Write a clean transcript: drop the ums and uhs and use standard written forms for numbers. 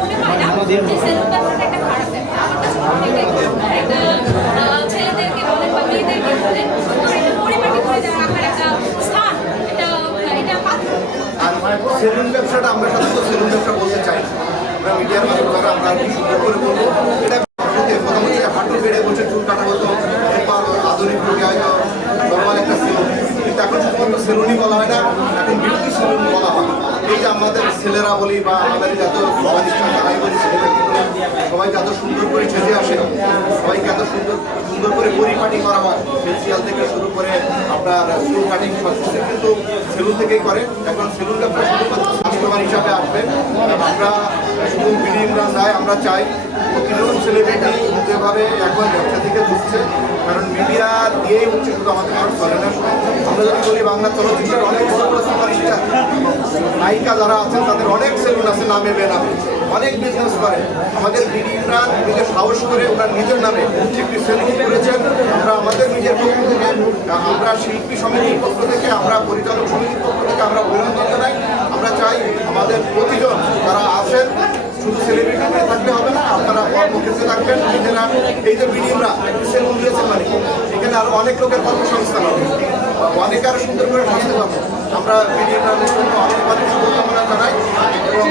মনে হয় না যে সেলুন ব্যবসাটা একটা খারাপ ব্যাপার। আমার কাছে মনে হয় একটা ছেলেদেরকে বলেন বা মেয়েদেরকে বলেন সুন্দর একটা পরিপাটি করে রাখার একটা স্থান, এটা পাত্র। আর সেলুন ব্যবসাটা আমরা সাধারণত সেলুন ব্যবসা বলতে চাই না। আমরা মিডিয়ার মাধ্যমে আমরা আর কি সুন্দর করে বলবো, এটা প্রথম হচ্ছে হাঁটু বেড়ে বসে চুল কাটা হতো, এরপর আধুনিক যুগে হয়তো নর্মাল একটা সেলুন, কিন্তু এখন শুধুমাত্র সেলুনই বলা হয় না, এখন বিউটি সেলুন বলা হয়। এই যে আমাদের ছেলেরা বলি বা আমাদের যত প্রতিষ্ঠান তারাই বলি, ছেলেদেরকে বলি, সবাই যত সুন্দর করে সেজে আসে, সবাইকে এত সুন্দর সুন্দর করে পরিপাটি করা হয়, ফেসিয়াল থেকে শুরু করে আপনার চুল কাটিং সব কিছু কিন্তু সেলুন থেকেই করে। এখন সেলুন ব্যবসা শুধুমাত্র কাস্টমার হিসাবে আসবেন। আমরা শুধু বিডি ইমরান নয়, আমরা চাই প্রতিজন সেলিব্রিটি যেভাবে এখন ব্যবসা থেকে ঢুকছে, কারণ মিডিয়া দিয়েই হচ্ছে শুধু আমাদের মানুষ চলে না। আমরা যদি বলি বাংলা চলচ্চিত্রের অনেক বড় বড় সুপারস্টার নায়িকা যারা আছেন তাদের অনেক সেলুন আছে নামে বেনামে, অনেক বিজনেস করে। আমাদের বিডি ইমরান নিজের সাহস করে ওনার নিজের নামে একটি সেলুন করেছেন। আমরা আমাদের নিজের পক্ষ থেকে, আমরা শিল্পী সমিতির পক্ষ থেকে, আমরা পরিচালক সমিতির পক্ষ থেকে আমরা অভিনন্দন জানাই। আমরা চাই আমাদের প্রতিজন যারা আছেন শুধু সেলিব্রিটি নিয়ে থাকলে হবে না, আপনারা কর্মক্ষেত্রে থাকবেন নিজেরা। এই যে বিডিরা সেলুন দিয়েছেন মানে এখানে আরো অনেক লোকের কর্মসংস্থান হবে, অনেকে আরো সুন্দর করে থাকতে পারবো। আমরা বিডির জন্য অনেক অনেক শুভকামনা জানাই এবং